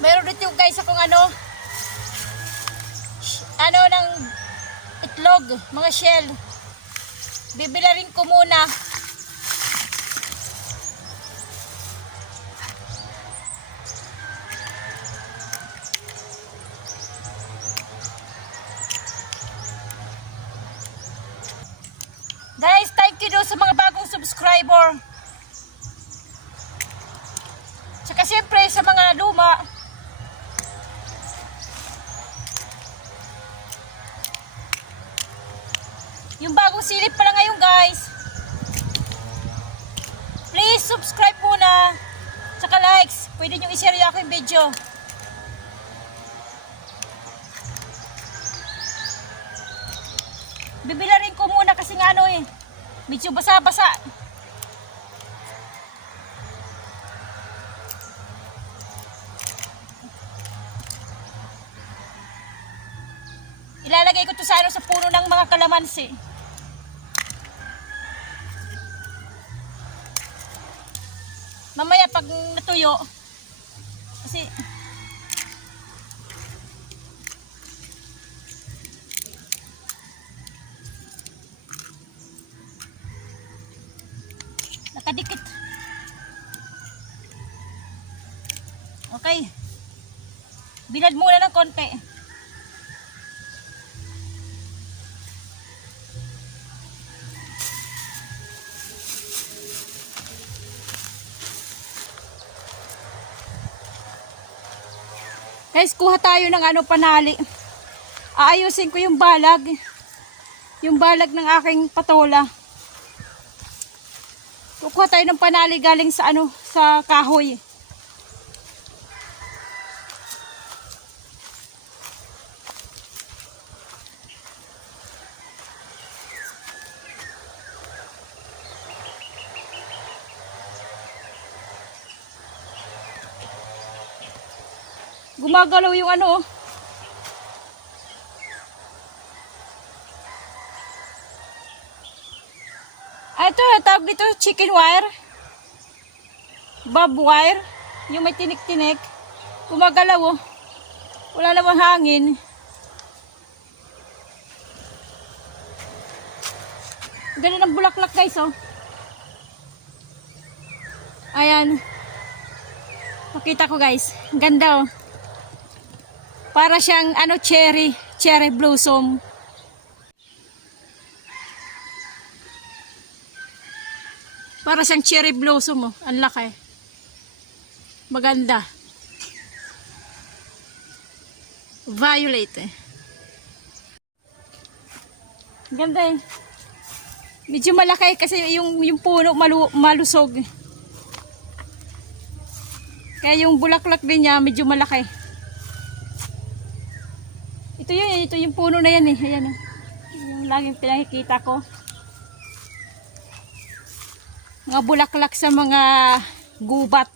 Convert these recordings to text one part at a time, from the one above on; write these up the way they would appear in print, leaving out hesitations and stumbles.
Meron dito guys akong ano ng itlog, mga shell. Bibilarin ko muna. Guys, thank you do sa mga bagong subscriber. Tsaka siyempre sa mga luma. Yung bagong silip pala ngayon guys. Please subscribe muna. Tsaka likes. Pwede nyo i-share yung aking video. Bibilarin ko muna kasi nga ano medyo basa-basa. Ilalagay ko to sa sa puno ng mga kalamansi. Mamaya pag natuyo kasi nakadikit. Okay. Bilad muna ng konti. Guys, kuha tayo ng panali. Aayusin ko yung balag. Yung balag ng aking patola. Kukuha tayo ng panali galing sa sa kahoy. Gumagalaw yung ito, tawag dito chicken wire. Bob wire. Yung may tinik-tinik. Gumagalaw Wala namang hangin. Ganun ang bulaklak guys Ayan. Pakita ko guys. Ganda Para siyang cherry blossom. Para siyang cherry blossom Ang laki. Maganda. Violet Ganda Medyo malaki kasi yung puno malusog. Kaya yung bulaklak din niya medyo malaki. Ito yung puno na yan Ayan yung laging pinakikita ko. Mga bulaklak sa mga gubat.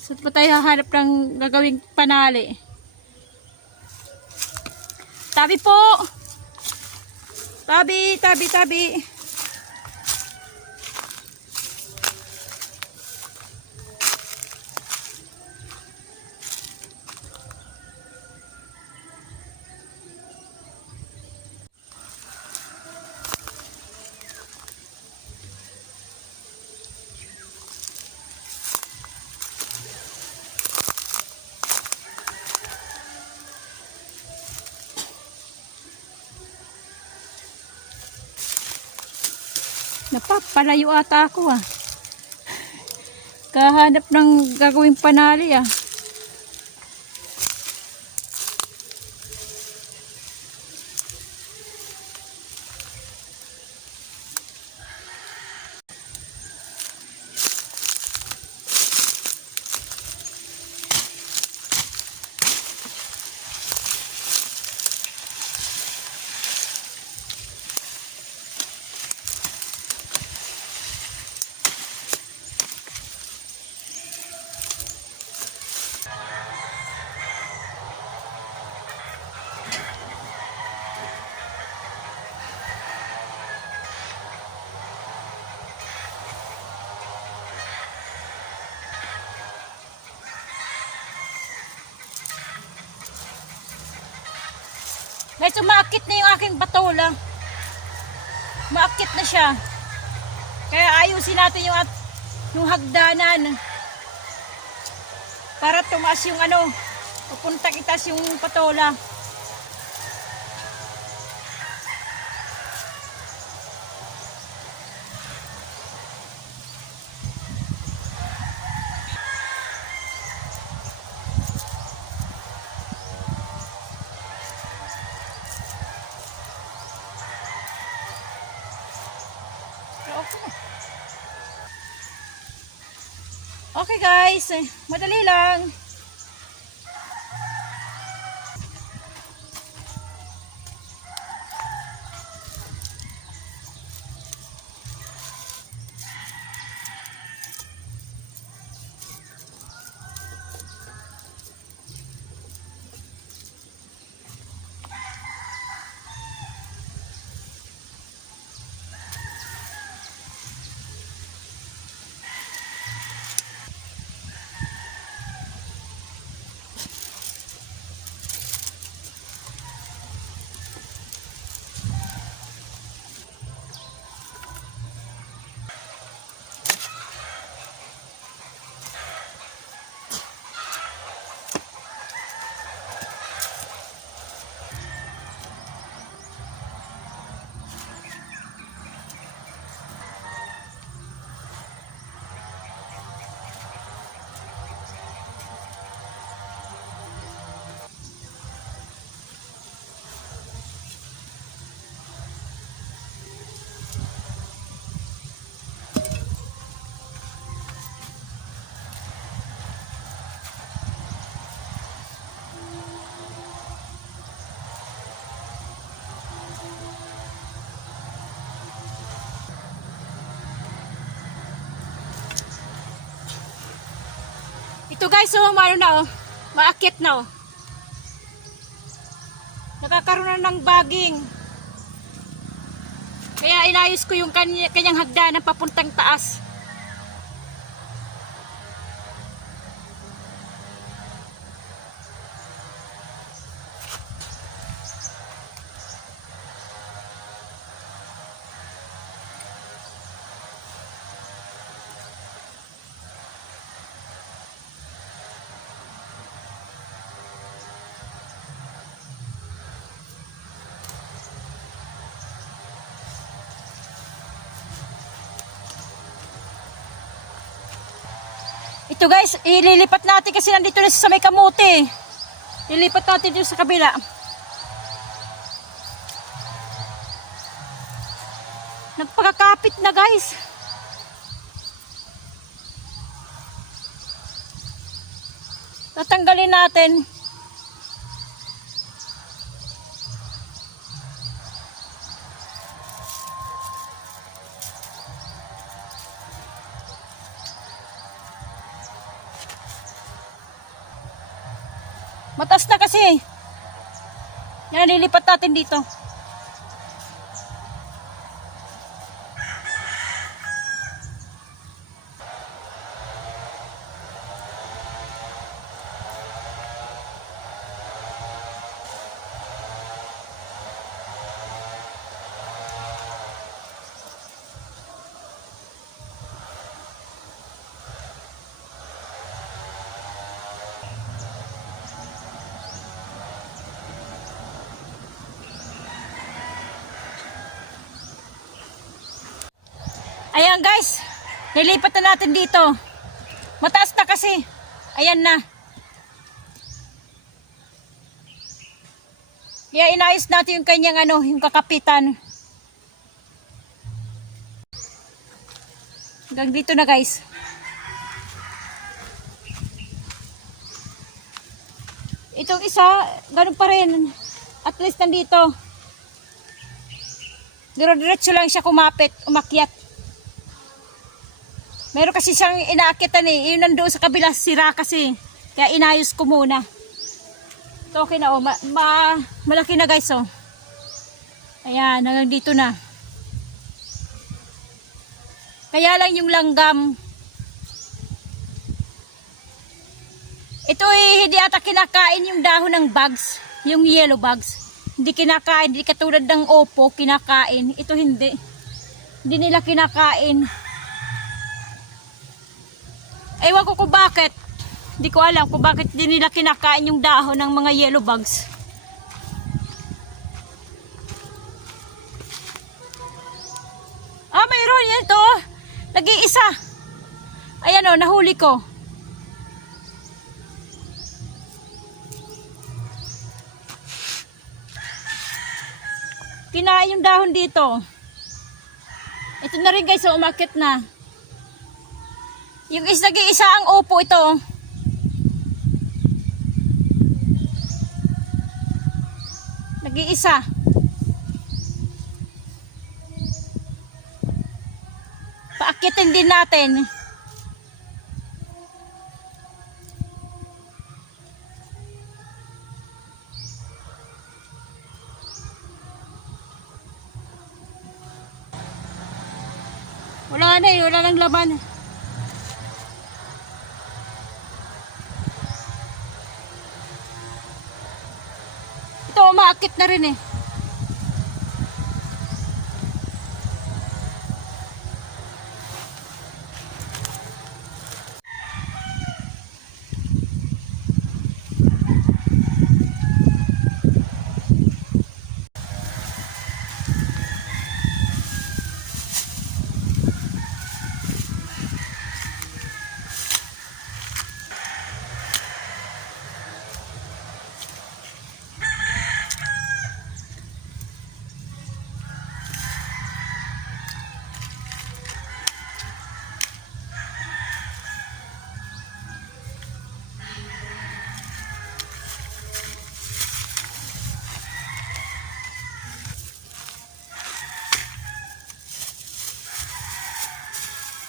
Saan pa tayo hahanap ng gagawing panali? Tabi po! Tabi! Napapalayo ata ako Kahanap ng gagawing panali Guys, umaakit na yung aking patola. Umaakit na siya. Kaya ayusin natin yung hagdanan. Para tumaas yung ano, pupuntang itaas yung patola. Okay guys, madali lang. Ito guys, oh, ano na oh, maakit na oh. Nakakaroon na ng baging. Kaya inayos ko yung kanyang hagdanan papuntang taas. Ito guys, ililipat natin kasi nandito na sa may kamote. Ililipat natin dito sa kabila. Nagpakakapit na guys. Tatanggalin natin. Mataas na kasi. Yan, nililipat natin dito. Ayan guys, nilipat na natin dito. Mataas na kasi. Ayan na. Kaya inayos natin yung kanyang ano, yung kakapitan. Hanggang dito na guys. Itong isa, ganun pa rin. At least nandito. Dire-diretso lang siya kumapit, umakyat. Meron kasi siyang inaakitan eh. Yung nandoon sa kabila, sira kasi. Kaya inayos ko muna. Ito okay na oh. Malaki na guys oh. Ayan, hanggang dito na. Kaya lang yung langgam. Ito eh, hindi ata kinakain yung dahon ng bugs. Yung yellow bugs. hindi kinakain, hindi katulad ng opo kinakain. Ito hindi. Hindi nila kinakain. Ewan ko kung bakit. Hindi ko alam kung bakit hindi nila kinakain yung dahon ng mga yellow bugs. Ah, mayroon yan ito. Nag-iisa. Ayan o, nahuli ko. Kinain yung dahon dito. Ito na rin guys, so umakit na. Yung nag-iisa ang opo ito. Nag-iisa. Paakitin din natin. Wala na eh, wala nang laman. Ito, umaakit na rin eh.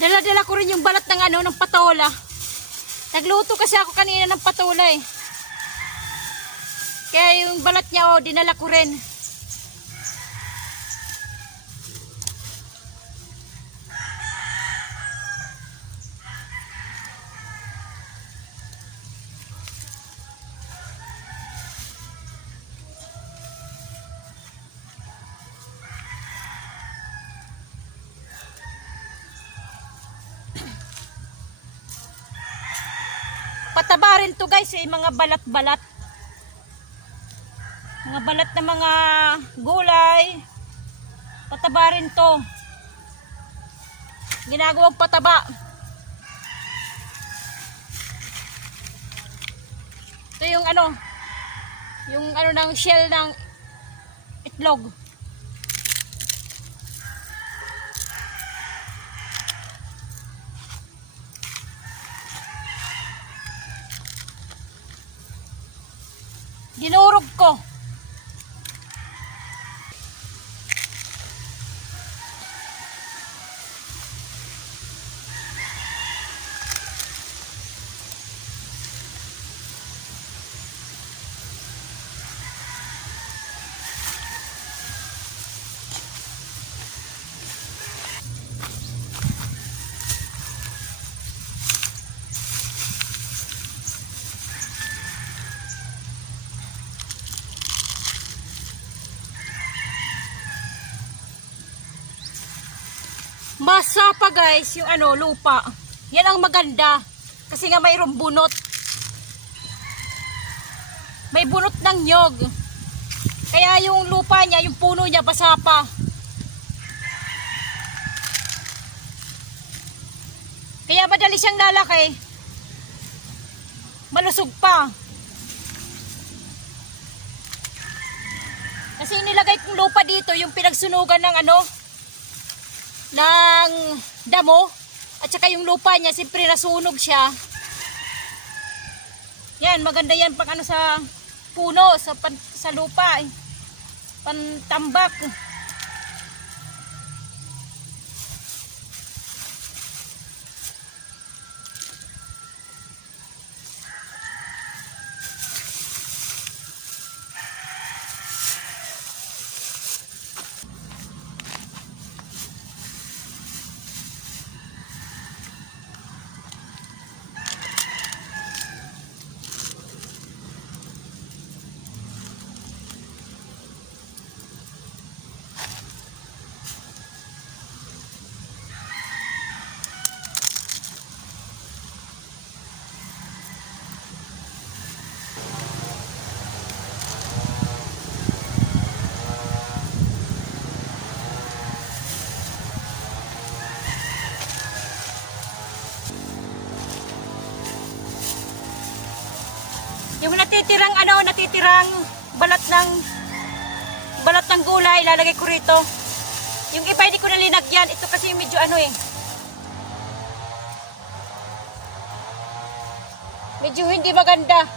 Dala-dala ko rin yung balat ng ng patola. Nagluto kasi ako kanina ng patola eh. Kaya yung balat niya dinala ko rin. Pataba rin to guys eh, mga balat-balat. Mga balat na mga gulay. Pataba rin to. Ginagawang pataba. Ito yung ng shell ng itlog. Dinurog ko. Basa pa guys yung lupa. Yan ang maganda. Kasi nga mayroong bunot. May bunot ng nyog. Kaya yung lupa niya, yung puno niya basa pa. Kaya madali siyang lalaki. Malusog pa. Kasi nilagay kong lupa dito, yung pinagsunugan ng ng damo at saka yung lupa niya siyempre nasunog siya. Yan, maganda yan pag sa puno, sa lupa pantambak. natitirang balat ng gulay, ilalagay ko rito. Yung iba hindi ko na linagyan. Ito kasi medyo medyo hindi maganda.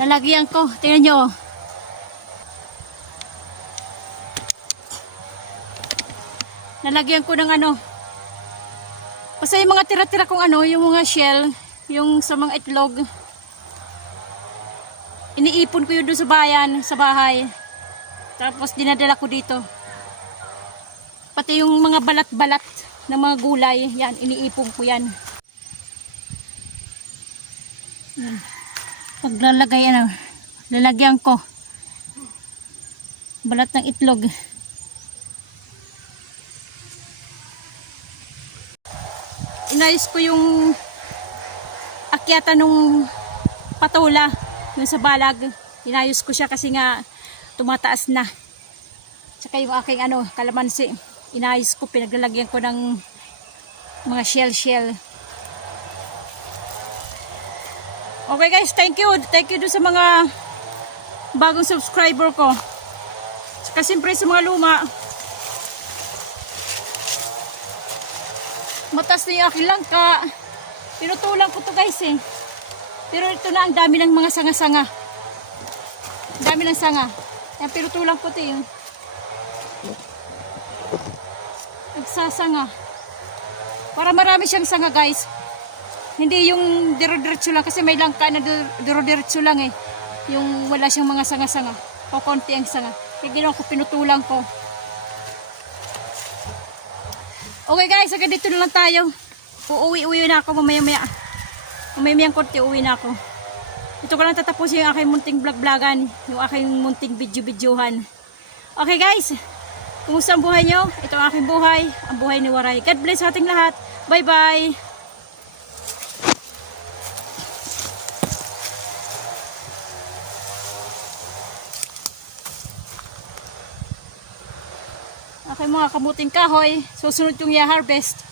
Nalagyan ko. Tingnan nyo. Nalagyan ko ng basta yung mga tira-tira kong yung mga shell, yung sa mga itlog. Iniipon ko yun doon sa bayan, sa bahay. Tapos dinadala ko dito. Pati yung mga balat-balat ng mga gulay, yan, iniipon ko yan. Yan. Paglalagay lalagyan ko balat ng itlog. Inayos ko yung akyatan ng patula yung sa balag. Inayos ko siya kasi nga tumataas na. Tsaka yung aking kalamansi, inayos ko, pinaglalagyan ko ng mga shell. Okay guys, thank you. Thank you doon sa mga bagong subscriber ko. Saka siyempre sa mga luma. Matas na yung aking langka. Pinutulan ko to guys Pero ito na, ang dami ng mga sanga-sanga. Ang dami ng sanga. Yan, pinutulan ko to yun. Nagsasanga. Para marami siyang sanga guys. Hindi yung diro-diretso lang kasi may langka na diro-diretso lang yung wala siyang mga sanga-sanga o konti ang sanga. Kaya ginawa ko, pinutulang ko. Okay guys, hanggang dito na lang tayo. Uuwi na ako mamaya-maya. Mamaya-mayang konti uwi na ako. Ito ko lang tatapusin yung aking munting vlog-vlogan, yung aking munting video-videohan. Okay guys, kumusta ang buhay nyo? Ito ang aking buhay, ang buhay ni Waray. God bless sa ating lahat. Bye bye. Okay mga kamuting kahoy, susunod yung i-harvest.